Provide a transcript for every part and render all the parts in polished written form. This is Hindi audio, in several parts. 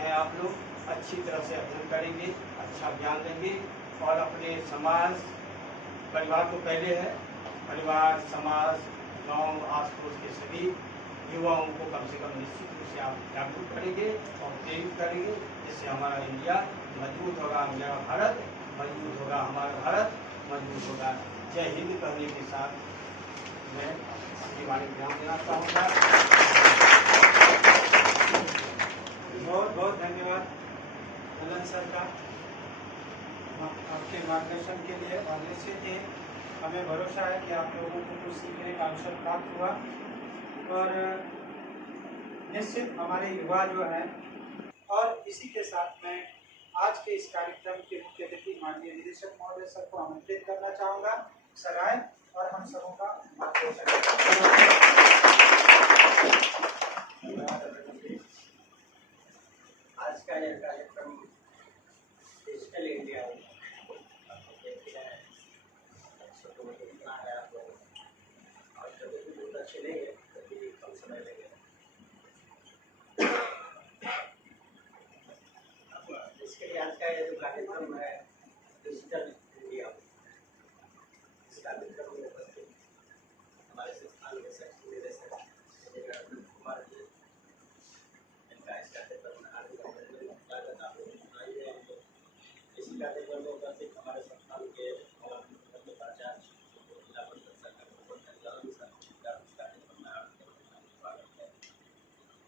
हैं आप लोग अच्छी तरह से अध्ययन करेंगे, अच्छा ज्ञान देंगे और अपने समाज परिवार तो पहले है, परिवार समाज गांव आस पड़ोस के सभी युवाओं को कम से कम निश्चित रूप से आप जागरूक करेंगे और प्रेरित करेंगे, जिससे हमारा इंडिया मजबूत होगा, हमारा भारत मजबूत होगा, हमारा भारत मजबूत होगा। जय हिंद कहने के साथ मैं अपनी वाणी विराम देना चाहूँगा। बहुत बहुत धन्यवाद ललन सर का आपके मार्गदर्शन के लिए। और निश्चित ही हमें भरोसा है कि आप लोगों को कुछ सीखने का अवसर प्राप्त हुआ और निश्चित हमारे युवा जो है। और इसी के साथ मैं आज के इस कार्यक्रम के मुख्य अतिथि माननीय निदेशक महोदय सर को आमंत्रित करना चाहूँगा। सर आए और हम सबों का मार्गदर्शन आज का यह कार्यक्रम डिजिटल इंडिया इतना है आप लोग और जब भी बहुत अच्छे लेंगे तभी कम समय लेंगे। इसके लिए आज का ये जो कार्यक्रम है डिजिटल इंडिया, इस कार्यक्रम में उपस्थित हमारे संस्थान के सचिव निदेशक कुमार जी, इनका इस कार्यक्रम में हार्दिक स्वागत आप लोग सुनाइए। हम लोग इसी कार्यक्रम में उपस्थित हमारे संस्थान के प्राचार्य जिला परिषद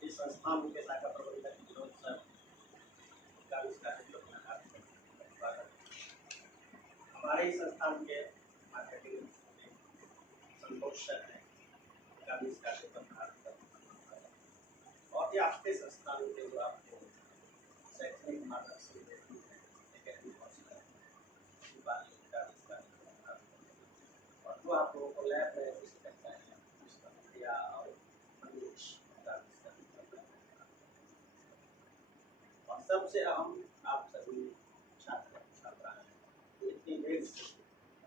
इस संस्थान के शाखा प्रबंधक विनोद सर का इस कार्यक्रम में हार्दिक स्वागत। हमारे ही संस्थान के मार्केटिंग संतोष सर हैं, उनका भी इस कार्यक्रम में हार्दिक स्वागत। और ये आपके संस्थान के जो आपको शैक्षणिक मार्गदर्शन देती है एकेडमिक काउंसलर और जो आप लोगों को लैब में विषय करता है उसका क्रिया और परिवेश और सबसे अहम आप सभी छात्र छात्रा हैं, इतनी देर से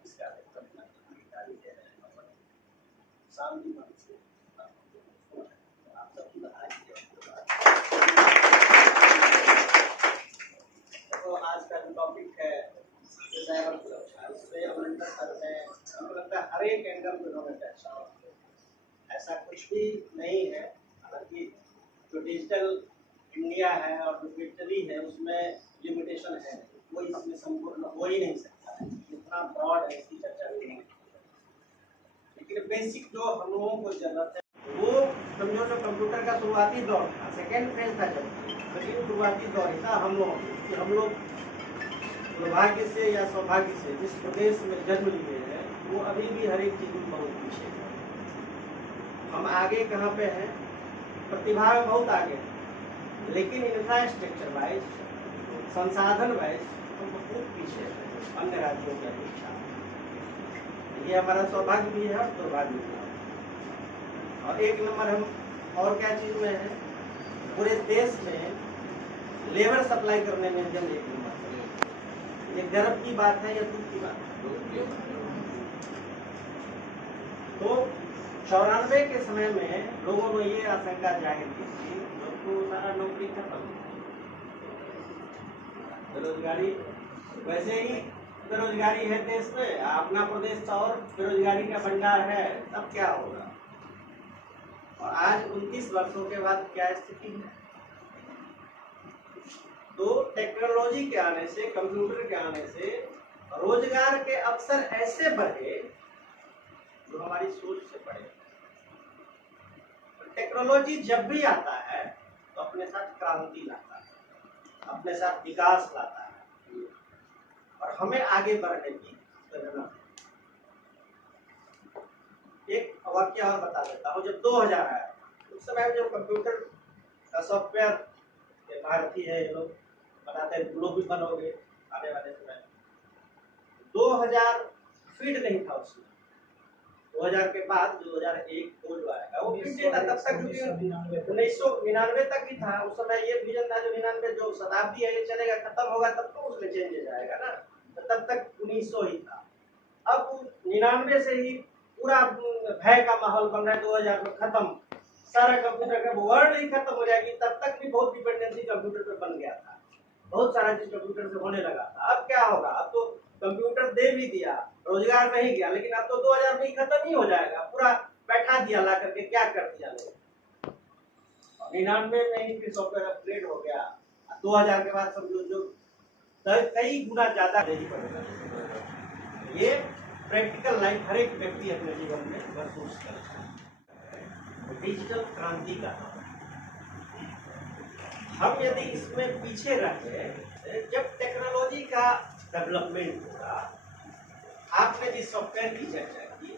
इस कार्यक्रम में जानकारी दे रहे हैं और शांति मन से आप सबकी बधाई। तो आज का जो टॉपिक है साइबर सुरक्षा, इसमें अमरिंदर सर ने हमको लगता है हर एक एंगल में उन्होंने टच किया। ऐसा कुछ भी नहीं है, हालांकि जो डिजिटल इंडिया है और जो डिजिटली है उसमें लिमिटेशन है, कोई इसमें संपूर्ण हो ही नहीं सकता है, इतना ब्रॉड है, इसकी चर्चा भी नहीं। लेकिन बेसिक जो हम लोगों को जरूरत है वो समझो जो कंप्यूटर का शुरुआती दौर था, सेकेंड फेज था, जब लेकिन शुरुआती दौर था हम लोग दुर्भाग्य से या सौभाग्य से जिस प्रदेश में जन्म लिए हैं वो अभी भी हर एक चीज में बहुत पीछे है। हम आगे कहाँ पे हैं, प्रतिभा में बहुत आगे हैं, लेकिन इंफ्रास्ट्रक्चर वाइज संसाधन वाइज हम बहुत पीछे हैं अन्य राज्यों की अपेक्षा। ये हमारा सौभाग्य भी है और दुर्भाग्य भी है। और एक नंबर हम और क्या चीज में है, पूरे देश में लेबर सप्लाई करने में हम एक नंबर। ये गर्व की बात है या दुख की बात है? तो 94 के समय में लोगों ने ये आशंका जाहिर की थी तो सारा नौकरी खत्म, बेरोजगारी वैसे ही बेरोजगारी है देश में, अपना प्रदेश और बेरोजगारी का भंडार है, तब क्या होगा? और आज 29 वर्षों के बाद क्या स्थिति है? तो टेक्नोलॉजी के आने से, कंप्यूटर के आने से रोजगार के अवसर ऐसे बढ़े जो हमारी सोच से पड़े। तो टेक्नोलॉजी जब भी आता है तो अपने साथ क्रांति लाता है, अपने साथ विकास लाता है और हमें आगे बढ़ने की प्रेरणा। एक वाक्य और बता देता हूँ। जब 2000 आया उस समय जब कंप्यूटर का सॉफ्टवेयर के भारतीय है, ये लोग बताते हैं लोग भी बनोगे आने वाले समय। 2000 फीड नहीं था उसमें, 2000 के बाद 2001-2 जो आएगा वो फीड था। तब तक 1999 तक ही था। उस समय ये विजन था जो 99 जो शताब्दी है ये चलेगा, खत्म होगा तब तो उसमें चेंज जाएगा ना, तो तब तक 1900 ही था। अब 99 से ही पूरा भय का माहौल बन रहा है, 2000 में खत्म, सारा कंप्यूटर का वर्ल्ड ही खत्म हो जाएगी, तब तक भी बहुत डिपेंडेंसी कंप्यूटर पर बन गया था, बहुत सारा चीज कंप्यूटर से होने लगा था। अब क्या होगा, अब तो कंप्यूटर दे भी दिया, रोजगार नहीं गया, लेकिन अब तो 2000 में ही खत्म ही हो जाएगा, पूरा बैठा दिया ला करके, क्या कर दिया लोग। 99 में ही फिर सॉफ्टवेयर अपग्रेड हो गया, 2000 के बाद समझो जो कई गुना ज्यादा नहीं पड़ेगा। ये प्रैक्टिकल लाइफ हर एक व्यक्ति अपने जीवन में महसूस करता है। डिजिटल क्रांति का हम यदि इसमें पीछे रह गए, जब टेक्नोलॉजी का डेवलपमेंट होगा, आपने जिस सॉफ्टवेयर की चर्चा की,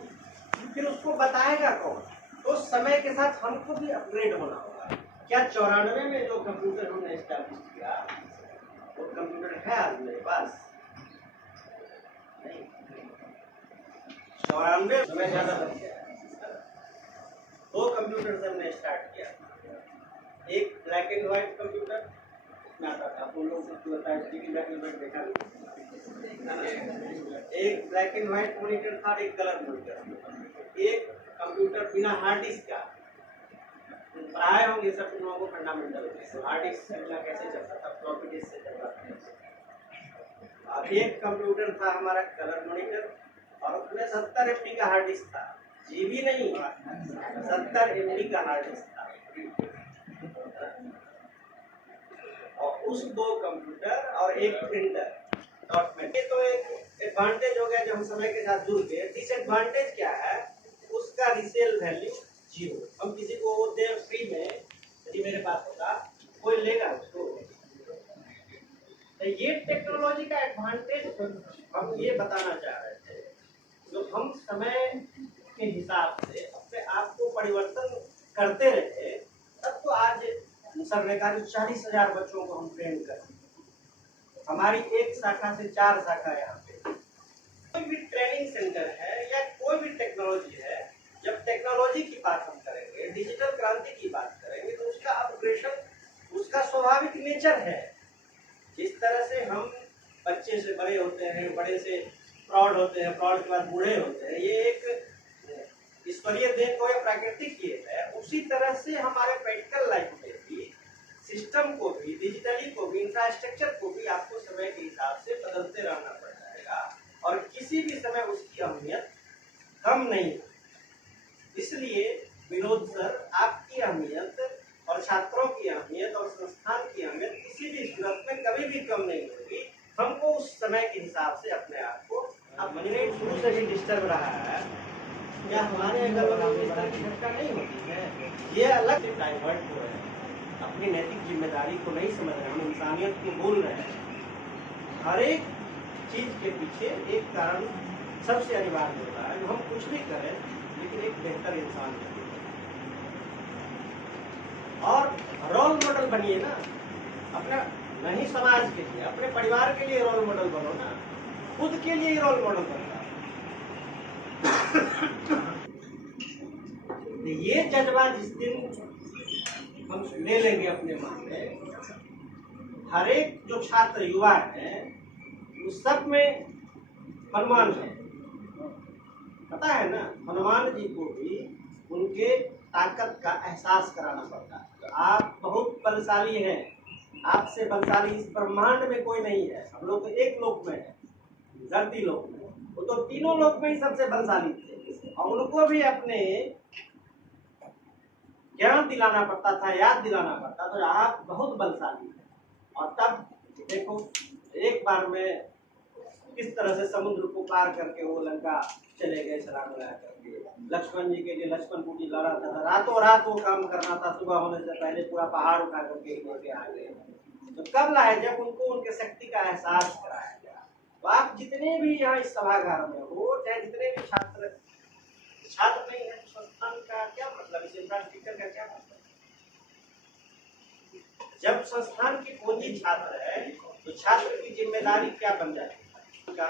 फिर उसको बताएगा कौन? तो समय के साथ हमको भी अपग्रेड होना होगा। क्या 94 में जो कंप्यूटर हमने एस्टैब्लिश किया, वो कंप्यूटर है आज मेरे पास? नहीं। 94 में ज्यादा बच गया। 2 कंप्यूटर से हमने स्टार्ट किया, एक ब्लैक एंड व्हाइट कंप्यूटर में आता था, आप लोगों को पता है, ब्लैक एंड व्हाइट देखा नहीं। एक ब्लैक एंड व्हाइट मॉनिटर था, एक कलर मॉनिटर, एक कंप्यूटर बिना हार्ड डिस्क का। पढ़ाए होंगे सब तुम लोगों को फंडामेंटल, हार्ड डिस्क चलना कैसे चलता था, फ्लॉपी डिस्क से चलता था। अब एक कंप्यूटर था हमारा कलर मॉनिटर, और उसमें 70 MB का हार्ड डिस्क था, जीबी नहीं, 70 MB का हार्ड डिस्क था। और उस 2 कंप्यूटर और एक प्रिंटर, ये तो एक एडवांटेज हो गया जब हम समय के साथ जुड़ गए। डिसएडवांटेज क्या है, उसका रीसेल वैल्यू 0। हम किसी को वो दे फ्री में, यदि मेरे पास होगा, कोई लेगा उसको? तो ये टेक्नोलॉजी का एडवांटेज हम ये बताना चाह रहे थे। तो हम समय के हिसाब से अपने आप को परिवर्तन करते रहे, तब तो आज सर ने कहा 40,000 बच्चों को हम ट्रेन कर, हमारी एक शाखा से 4 शाखा यहाँ पे। कोई भी ट्रेनिंग सेंटर है या कोई भी टेक्नोलॉजी है, जब टेक्नोलॉजी की बात हम करेंगे, डिजिटल क्रांति की बात करेंगे, तो उसका अपग्रेडेशन, उसका स्वाभाविक नेचर है। जिस तरह से हम बच्चे से बड़े होते हैं, बड़े से प्रौढ़ होते हैं, प्रौढ़ के बाद बूढ़े होते हैं, ये एक ईश्वरीय देन को या प्राकृतिक ये है। उसी तरह से हमारे प्रैक्टिकल लाइफ में भी सिस्टम को भी, डिजिटली को भी, इंफ्रास्ट्रक्चर को भी आपको समय के हिसाब से बदलते रहना पड़ जाएगा, और किसी भी समय उसकी अहमियत कम नहीं है। इसलिए विनोद सर, आपकी अहमियत और छात्रों की अहमियत और संस्थान की अहमियत किसी भी सूरत में कभी भी कम नहीं होगी। हमको उस समय के हिसाब से अपने आप को, अब मिनट शुरू से भी डिस्टर्ब रहा है, क्या हमारे अगर इस तरह की घटना नहीं होती है? ये अलग से डाइवर्ट हो रहे हैं, अपनी नैतिक जिम्मेदारी को नहीं समझ रहे, हम इंसानियत को भूल रहे हैं। हर एक चीज के पीछे एक कारण सबसे अनिवार्य होता है, हम कुछ भी करें लेकिन एक बेहतर इंसान बनिए, और रोल मॉडल बनिए ना, अपना नहीं समाज के लिए, अपने परिवार के लिए रोल मॉडल बनो ना, खुद के लिए रोल मॉडल बनो। ये जज्बा जिस दिन हम ले लेंगे अपने मन में, हर एक जो छात्र युवा है, उस सब में हनुमान है, पता है ना, हनुमान जी को भी उनके ताकत का एहसास कराना पड़ता है। आप बहुत बलशाली हैं, आपसे बलशाली इस ब्रह्मांड में कोई नहीं है। हम लोग तो एक लोक में है, धरती लोक में, वो तो तीनों लोक में ही सबसे बलशाली थे, और उनको भी अपने ज्ञान दिलाना पड़ता था, याद दिलाना पड़ता था, आप बहुत बलशाली हैं। और तब देखो, एक बार में किस तरह से समुद्र को पार करके वो लंका चले गए, छलांग लगा करके। लक्ष्मण जी के लिए लक्ष्मण पूजी लड़ा था, रातों रात वो काम करना था, सुबह होने से पहले पूरा पहाड़ उठा करके लेके आ गए। तो कब लाए? जब उनको उनके शक्ति का एहसास कराया गया। तो आप जितने भी यहाँ इस सभागार में हो, चाहे जितने भी छात्र नहीं है, संस्थान का क्या मतलब, इस इंफ्रास्ट्रक्चर का क्या मतलब? जब संस्थान की पूंजी छात्र है, तो छात्र की जिम्मेदारी क्या बन जाती है? का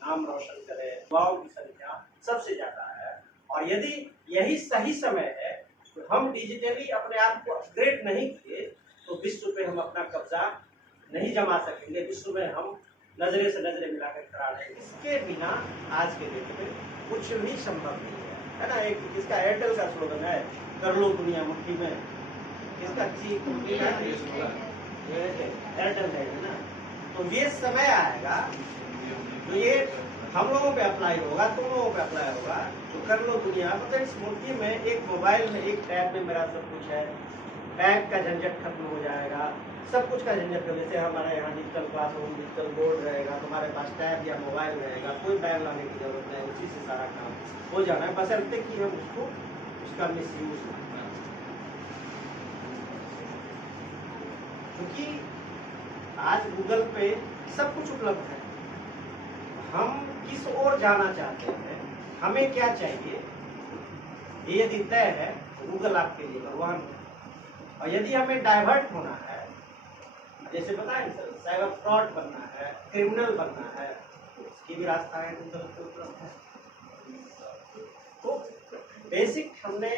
नाम रोशन करे, युवाओं की संख्या सबसे ज्यादा है, और यदि यही सही समय है, तो हम डिजिटली अपने आप को अपग्रेड नहीं किए, तो विश्व पे हम अपना कब्जा नहीं जमा सकेंगे, विश्व में हम नजरे से नजरे मिलाकर खड़ा रहेंगे। इसके बिना आज के डेट में कुछ भी संभव नहीं है। है ना, एक किसका एयरटेल का स्लोगन है, कर लो दुनिया मुट्ठी में, किसका किसी कंपनी का एयरटेल है ना। तो ये समय आएगा तो ये हम लोगों पे अप्लाई होगा, तुम लोगों पे अप्लाई होगा, तो कर लो दुनिया। मतलब इस मुट्ठी में, एक मोबाइल में, एक टैब में मेरा सब कुछ है। बैंक का झंझट खत्म हो जाएगा, सब कुछ का झंझट। जैसे हमारे यहाँ डिजिटल क्लासरूम, डिजिटल बोर्ड रहेगा, तुम्हारे पास टैब या मोबाइल रहेगा, कोई बैग लाने की जरूरत नहीं, उसी से सारा काम हो जाना है, बशर्ते कि हम उसको, उसका मिस यूज ना करें। क्योंकि आज गूगल पे सब कुछ उपलब्ध है। हम किस ओर जाना चाहते हैं, हमें क्या चाहिए, ये यदि तय है, गूगल आपके लिए भगवान है। और यदि हमें डाइवर्ट होना है, जैसे बताएं सर, साइबर फ्रॉड बनना है, क्रिमिनल बनना है, इसकी भी रास्ता है, गूगल पे उपलब्ध है। तो बेसिक हमने,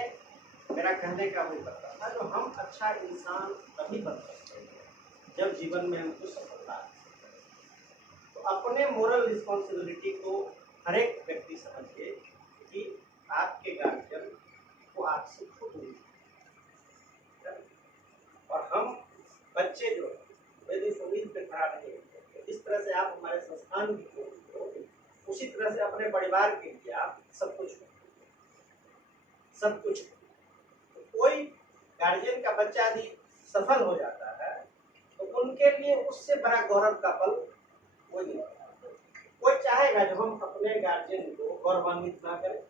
मेरा कहने का वही पता था, जो हम अच्छा इंसान तभी बन सकते हैं जब जीवन में हमको सफलता है। तो अपने मोरल रिस्पॉन्सिबिलिटी को हर एक व्यक्ति समझिए कि आपके गार्जियन को आपसे खुद नहीं, और हम बच्चे जो यदि उम्मीद पे खड़ा नहीं होते, इस तरह से आप हमारे संस्थान की उसी तरह से अपने परिवार के लिए आप सब कुछ, सब कुछ। तो कोई गार्जियन का बच्चा यदि सफल हो जाता है तो उनके लिए उससे बड़ा गौरव का पल कोई नहीं होता। कोई चाहेगा जो हम अपने गार्जियन को गौरवान्वित ना करें,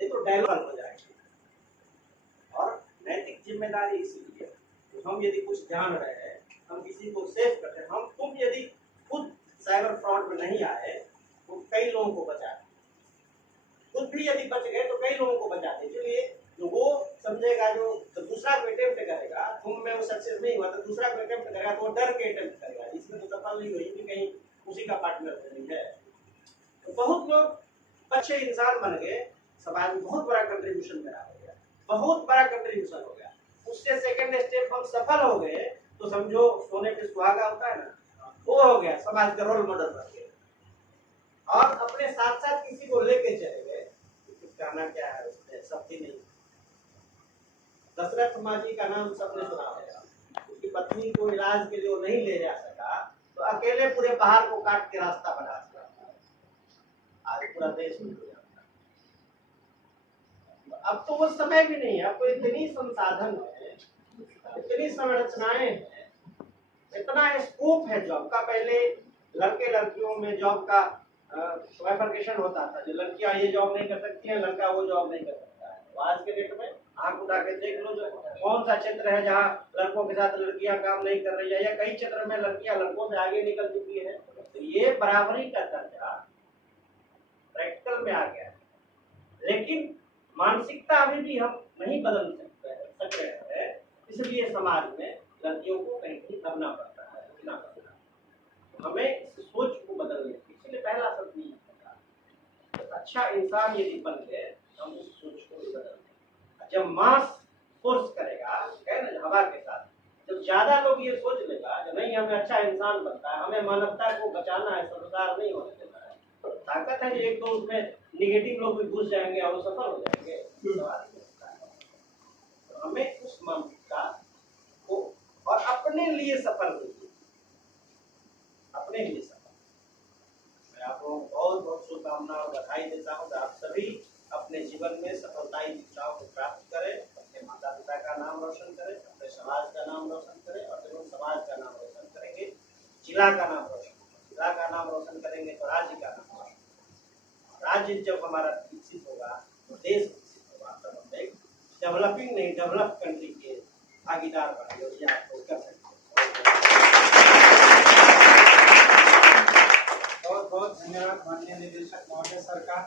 ये तो डायलॉग हो जाएगा। और नैतिक जिम्मेदारी इसीलिए, हम यदि कुछ जान रहे हैं, हम किसी को सेव कर रहे हैं, हम तुम यदि खुद साइबर फ्रॉड में नहीं आए तो कई लोगों को बचा, खुद भी यदि बच गए तो कई लोगों को बचा दे। इसलिए जो वो समझेगा, जो तो दूसरा को अटेम्प्ट करेगा, तुम में वो सक्सेस नहीं हुआ तो दूसरा को अटेम्प्ट करेगा, तो वो डर के अटेम्प्ट करेगा, इसमें तो सफल नहीं हुई कि कहीं उसी का पार्टनर नहीं है। तो बहुत लोग अच्छे इंसान बन गए, समाज में बहुत बड़ा कंट्रीब्यूशन मेरा हो गया, बहुत बड़ा कंट्रीब्यूशन हो गया। उससे सेकंड स्टेप हम सफल हो गए तो समझो सोने पे सुहागा होता है ना, वो हो गया, समाज का रोल मॉडल बन गए। और अपने साथ साथ किसी को लेके चले गए, कहना क्या है उसमें, सब भी नहीं। दशरथ माँ जी का नाम सबने सुना होगा, उसकी पत्नी को इलाज के लिए नहीं ले जा सका तो अकेले पूरे पहाड़ को काट के रास्ता बना दिया, आज पूरा देश में। अब तो वो समय भी नहीं है, अब तो इतनी संसाधन है, इतनी संरचनाएं हैं, इतना स्कोप है जॉब का। पहले लड़के लड़कियों में जॉब का बाइफरकेशन होता था, जो लड़कियां ये जॉब नहीं कर सकती है, लड़का वो जॉब नहीं कर सकता है। तो आज के डेट में आंख उठा के देख लो, जो कौन सा क्षेत्र है जहाँ लड़कों के साथ लड़कियां काम नहीं कर रही है, या कई क्षेत्र में लड़कियां लड़कों से आगे निकल चुकी है। तो ये बराबरी का दर्जा प्रैक्टिकल में आ गया है, लेकिन मानसिकता अभी भी हम नहीं बदल सक रहे हैं। इसलिए समाज में लड़कियों को कहीं कहीं दबना पड़ता है, रुकना पड़ता है। हमें इस सोच को बदलने की, इसलिए पहला शब्द नहीं होता। तो अच्छा इंसान यदि बन गए हम उस सोच को भी बदल दें। जब मास फोर्स करेगा, है ना, हवा के साथ, जब ज्यादा लोग ये सोच लेगा कि नहीं हमें अच्छा इंसान बनता है, हमें मानवता को बचाना है, संसार नहीं होने देना है, तो ताकत है। एक तो उसमें निगेटिव लोग भी घुस जाएंगे और वो सफल हो जाएंगे। तो हमें उस मानसिकता को, और अपने लिए सफल होइए, अपने लिए सफल। मैं आप लोगों को बहुत बहुत शुभकामना और बधाई देता हूँ कि आप सभी अपने जीवन में सफलताई दिशाओं को प्राप्त करें, अपने माता पिता का नाम रोशन करें, अपने समाज का नाम रोशन करें, और जब हम समाज का नाम रोशन करेंगे, जिला का नाम रोशन, जिला का नाम रोशन करेंगे तो राज्य का नाम रोशन, राज्य जब हमारा विकसित होगा तो देश विकसित होगा। तब हम एक डेवलपिंग नहीं, डेवलप कंट्री के भागीदार बनेंगे, और ये आपको कर सकते हैं। बहुत बहुत धन्यवाद माननीय निदेशक महोदय सर का।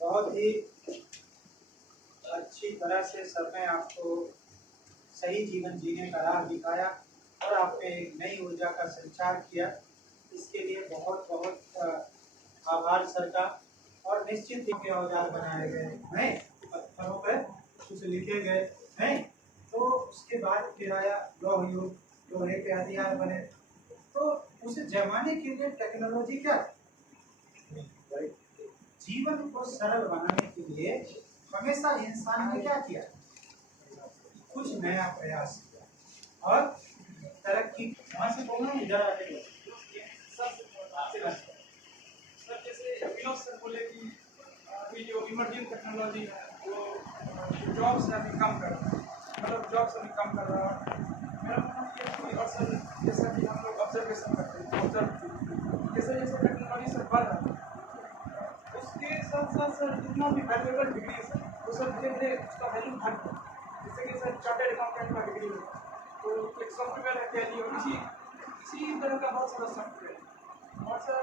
बहुत ही अच्छी तरह से सर ने आपको सही जीवन जीने का राह दिखाया और आपने एक नई ऊर्जा का संचार किया। इसके लिए बहुत बहुत आभार सर का। और निश्चित ही के औजार बनाए गए हैं, पत्थरों पर कुछ लिखे गए हैं, तो उसके बाद फिर आया लौह युग, लोहे के हथियार बने। तो उस जमाने के लिए टेक्नोलॉजी क्या जीवन को सरल बनाने के लिए हमेशा इंसान ने क्या किया, कुछ नया प्रयास किया और तरक्की। वहां से बोलना इधर आके सर जैसे विनोद सर बोले कि अभी जो इमर्जिंग टेक्नोलॉजी है वो जॉब्स अभी कम कर रहा है, मतलब जॉब्स अभी कम कर रहा है। मेरा मानना ये है कि और सर जैसा कि हम लोग ऑब्जर्वेशन करते हैं, ऑब्जर्व जैसे जैसे टेक्नोलॉजी सर बढ़ रहा है उसके साथ साथ सर जितना भी वैल्यूएबल डिग्री है सर वो सर धीरे धीरे उसका वैल्यू घट रहा है। जैसे कि सर चार्टर्ड अकाउंटेंट का डिग्री है तो एक सॉफ्टवेयर है टैली और इसी तरह का बहुत सारा सॉफ्टवेयर है। और सर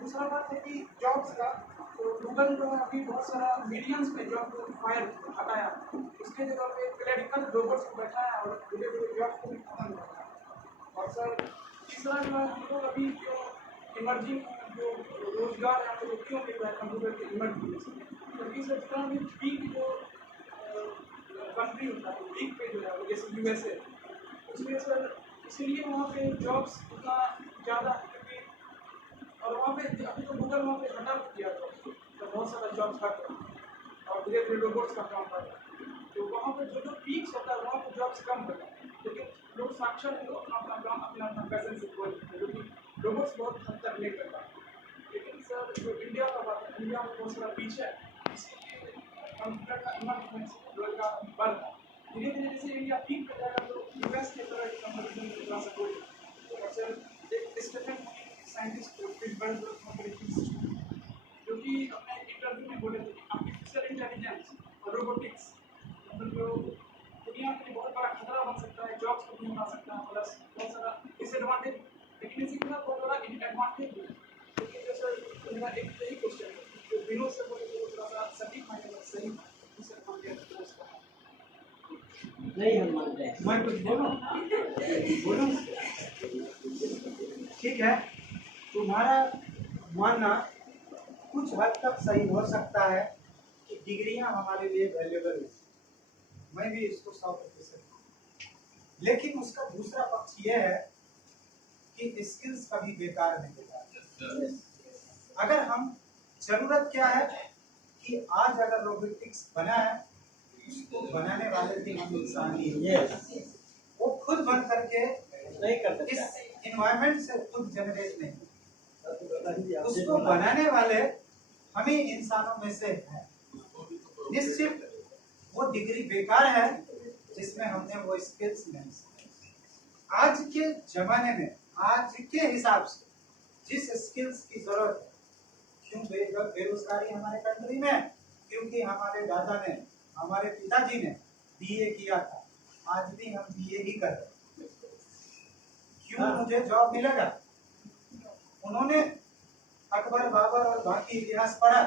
दूसरा बात है कि जॉब्स का तो गूगल जो है अभी बहुत सारा मिलियंस में जॉब को फायर हटाया, उसके जगह पे क्लरिकल रोबोट्स को बैठाया और धीरे धीरे जॉब को भी खत्म किया। और सर तीसरा जो है हम लोग अभी जो इमर्जिंग जो रोजगार है हम लोग क्यों मिल रहा है कंप्यूटर के इमर्जिंग से, क्योंकि सर जितना भी वीक जो कंट्री होता है वीक पे जो है जैसे यूएसए उसमें सर इसीलिए वहाँ पे जॉब्स उतना ज़्यादा है और वहाँ पे अभी तो गूगल वहाँ पे हटा दिया था तो बहुत सारा जॉब्स हट रहा और धीरे धीरे रोबोट्स का काम कर रहा है। तो वहाँ पे जो पीक्स होता है वहाँ पे जॉब्स कम कर रहा है, लेकिन लोग साक्षर है अपना अपना काम अपना पैशन से खोल लेते हैं, लेकिन रोबोट्स बहुत हद तक नहीं कर पाते। लेकिन सर जो इंडिया का बात है, इंडिया में बहुत सारा पीछे है, इसीलिए कंप्यूटर का इमर्जेंस रोजगार बढ़ रहा है। धीरे धीरे जैसे इंडिया पीक कर जाएगा तो यूएस के तरह की कंपटीशन में थोड़ा सा हो जाएगा। और सर एक स्टेटमेंट साइंटिस्ट जो कि अपने इंटरव्यू में बोले थे कि आर्टिफिशियल इंटेलिजेंस और रोबोटिक्स मतलब जो दुनिया के लिए बहुत बड़ा खतरा बन सकता है, जॉब्स को भी बना सकता है, प्लस बहुत सारा डिसएडवांटेज, लेकिन इसी के साथ बहुत बड़ा एडवांटेज भी है। लेकिन जो सर मेरा एक यही क्वेश्चन है जो विनोद से बोले थे वो थोड़ा सा सटीक मायने में सही है, जिससे हम नहीं हम मानते हैं। मैं कुछ बोलूं ठीक है, तुम्हारा मानना कुछ हद तक सही हो सकता है कि डिग्रियां हमारे लिए वैल्यूएबल है, मैं भी इसको 100%, लेकिन उसका दूसरा पक्ष यह है कि स्किल्स कभी बेकार नहीं होता। अगर हम जरूरत क्या है कि आज अगर रोबोटिक्स बना है उसको बनाने वाले भी हम इंसान ही हैं, वो खुद बन करके नहीं कर सकता, इस इन्वायरमेंट से खुद जनरेट नहीं, उसको बनाने वाले हमें इंसानों में से हैं। निश्चित वो डिग्री बेकार है जिसमें हमने वो स्किल्स नहीं सीखे। आज के जमाने में आज के हिसाब से जिस स्किल्स की जरूरत है, क्यों बेरोजगारी हमारे कंट्री में, क्योंकि हमारे दादा ने हमारे पिताजी ने बीए किया था, आज भी हम बीए ही कर रहे हैं। क्यों मुझे जॉब मिलेगा? उन्होंने अकबर बाबर और बाकी इतिहास पढ़ा,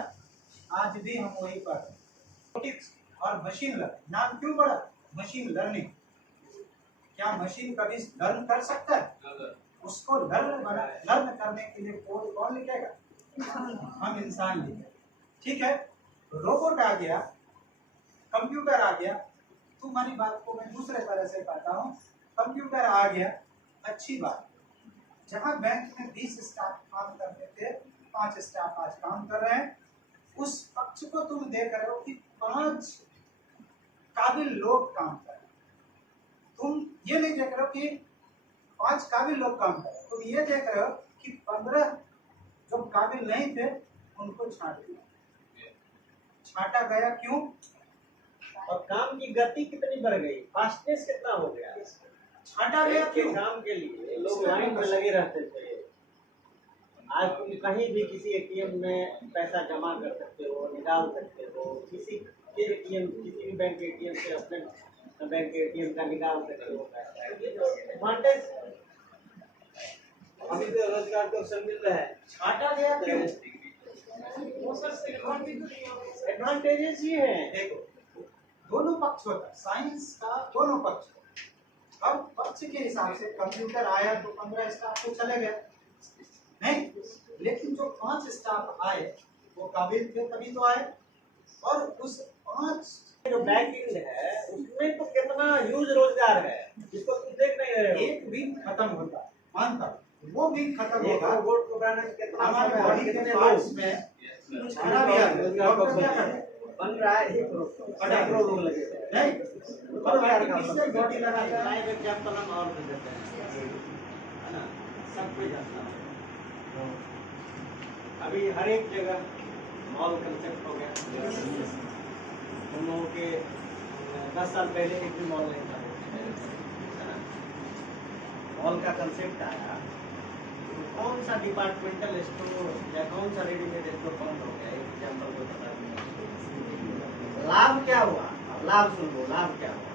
आज भी हम वही पढ़ रहे हैं। और मशीन लर्निंग नाम क्यों पढ़ा? Machine learning. क्या मशीन कभी लर्न कर सकता है? उसको लर्न करने के लिए कोड कौन लिखेगा? हम इंसान लिखेंगे। ठीक है, रोबोट आ गया, कंप्यूटर आ गया, तुम्हारी बात को मैं दूसरे तरह से कहता हूँ, कंप्यूटर आ गया, अच्छी बात। जहाँ बैंक में 20 स्टाफ काम करते थे, 5 स्टाफ आज काम कर रहे हैं। उस पक्ष को तुम देख रहे हो कि 5 काबिल लोग काम कर रहे हैं। तुम ये नहीं देख रहे हो कि 5 काबिल लोग काम कर रहे हैं, तुम ये देख रहे हो कि 15 जो काबिल नहीं थे उनको छांटा गया। क्यों? और काम की गति कितनी बढ़ गई, फास्टनेस कितना हो गया, छांटा गया क्यों? काम के लिए लोग लाइन में लगे रहते थे। आज तुम कहीं भी किसी एटीएम में पैसा जमा कर सकते हो, निकाल सकते हो, किसी एटीएम किसी भी बैंक एटीएम से अपने बैंक एटीएम का निकाल सकते हो पैसा। एडवांटेज अभी तो रोजगार के अवसर मिल रहा है, छांटा गया क्यों? एडवांटेजेस ही है। देखो, दोनों पक्ष होता है, साइंस का दोनों पक्ष। अब पक्ष के हिसाब से कंप्यूटर आया तो 15 स्टाफ तो चले गए नहीं, लेकिन जो 5 स्टाफ आए वो काबिल थे तभी तो आए। और उस 5 जो बैंकिंग है उसमें तो कितना ह्यूज रोजगार है जिसको तुम देख नहीं रहे हो। एक दिन खत्म होता, मानता वो भी खत्म होगा। वोट को बनाने में कितना हमारे समय बॉडी है, के कितने पार्ट्स लोग में खाना भी आ गया, डॉक्टर क्या कर रहे हैं? बन रहा है एक रोग लगे नहीं आर्टिफिशियल बॉडी लगा कर लाइव एग्जाम्पल हम और भी देते हैं, है ना, सब कोई जानता है। अभी हर एक जगह मॉल कंसेप्ट हो गया। हम लोगों के 10 साल पहले एक भी मॉल नहीं था, है ना। मॉल का कंसेप्ट आया तो कौन सा डिपार्टमेंटल स्टोर या कौन सा रेडीमेड स्टोर बंद हो गया, एक एग्जाम्पल को बता दूं। लाभ क्या हुआ, लाभ सुन लो, लाभ क्या हुआ।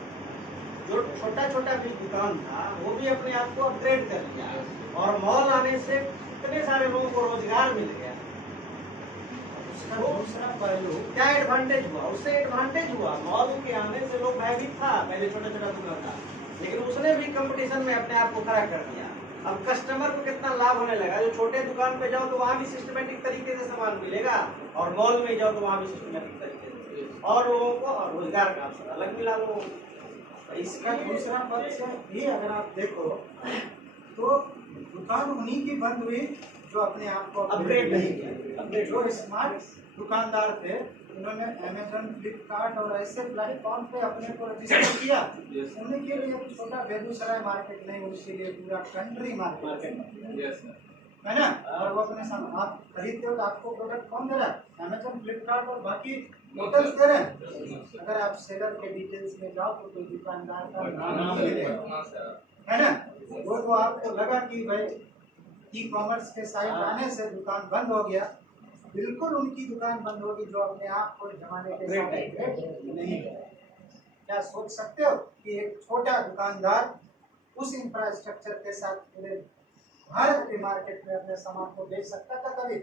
जो छोटा छोटा भी दुकान था वो भी अपने आप को अपग्रेड कर लिया, और मॉल आने से कितने सारे लोगों को रोजगार मिल गया। उसका दूसरा पहलू क्या एडवांटेज हुआ, उससे एडवांटेज हुआ, मॉल के आने से लोग भयभीत था, पहले छोटा छोटा दुकान था, लेकिन उसने भी कंपटीशन में अपने आप को खड़ा कर दिया। अब कस्टमर को कितना लाभ होने लगा, जो छोटे दुकान पे जाओ तो वहाँ भी सिस्टमेटिक तरीके से सामान मिलेगा, और मॉल में जाओ तो वहाँ भी सिस्टमेटिक तरीके से, और लोगों को रोजगार का अवसर अलग मिला लोगों को। इसका दूसरा पक्ष भी अगर आप देखो तो दुकान उन्हीं की बंद हुई जो अपने आप को अपग्रेड नहीं किया। जो स्मार्ट दुकानदार थे उन्होंने अमेजन, फ्लिपकार्ट और ऐसे प्लेटफॉर्म पे अपने को रजिस्टर किया। उनके लिए छोटा बेगूसराय मार्केट नहीं, उसके लिए पूरा कंट्री मार्केट है ना। और वो अपने आप खरीदते हो तो आपको प्रोडक्ट कौन दे रहा है? अमेजन, फ्लिपकार्ट और बाकी होटल्स दे रहे हैं। अगर आप सेलर के डिटेल्स में जाओ तो कोई दुकानदार का नाम ले है ना। वो तो आपको लगा कि भाई ई कॉमर्स के साइट आने से दुकान बंद हो गया, बिल्कुल उनकी दुकान बंद होगी जो अपने आप को जमाने के साथ नहीं है। क्या सोच सकते हो कि एक छोटा दुकानदार उस इंफ्रास्ट्रक्चर के साथ पूरे भारत के मार्केट में अपने सामान को बेच सकता था कभी?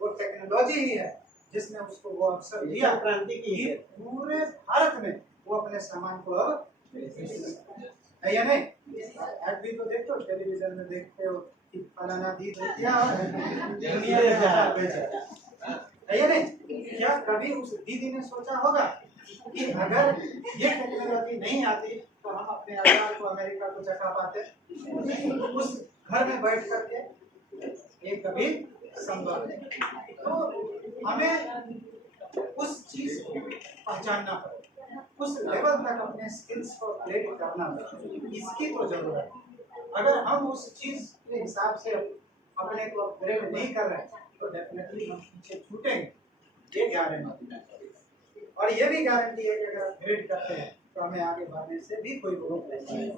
वो टेक्नोलॉजी ही है जिसने उसको वो अवसर दिया क्रांति की कि पूरे भारत में वो अपने सामान को अब है या नहीं। आज भी तो देखो, टेलीविजन में देखते हो कि फलाना दी क्या दुनिया में बाजार बेचा है या नहीं। क्या कभी उस दीदी ने सोचा होगा कि अगर ये टेक्नोलॉजी नहीं आती तो हम अपने आधार को अमेरिका को चखा पाते? उस घर में बैठ करके ये कभी संभव नहीं। तो हमें उस चीज को पहचानना पड़ेगा, उस लेवल तक अपने स्किल्स को अपग्रेड करना पड़ेगा, इसकी तो जरूरत है। अगर हम उस चीज के हिसाब से अपने को अपग्रेड नहीं कर रहे तो डेफिनेटली हम पीछे छूटेंगे, ये गारंटी है। और ये भी गारंटी है कि अगर अपग्रेड करते हैं तो हमें आगे बढ़ने से भी कोई रोक नहीं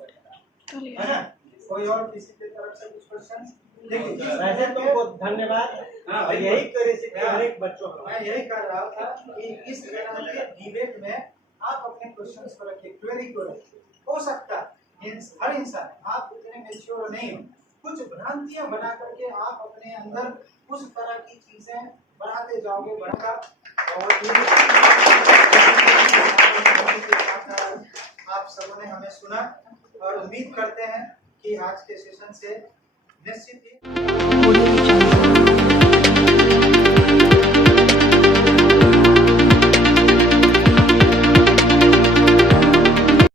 है ना। कोई और किसी की तरफ से कुछ क्वेश्चन? देखिए वैसे तो धन्यवाद। और यही करे से हर एक बच्चों को मैं यही कर रहा था कि इस तरह के डिबेट में आप अपने क्वेश्चंस को रखिए, क्वेरी को रखिए। हो सकता है हर इंसान, आप इतने मैच्योर नहीं हो, कुछ भ्रांतियां बना करके आप अपने अंदर उस तरह की चीजें बढ़ाते जाओगे, बढ़ा और आप सबों ने हमें सुना और उम्मीद करते हैं कि आज के सेशन से निश्चित ही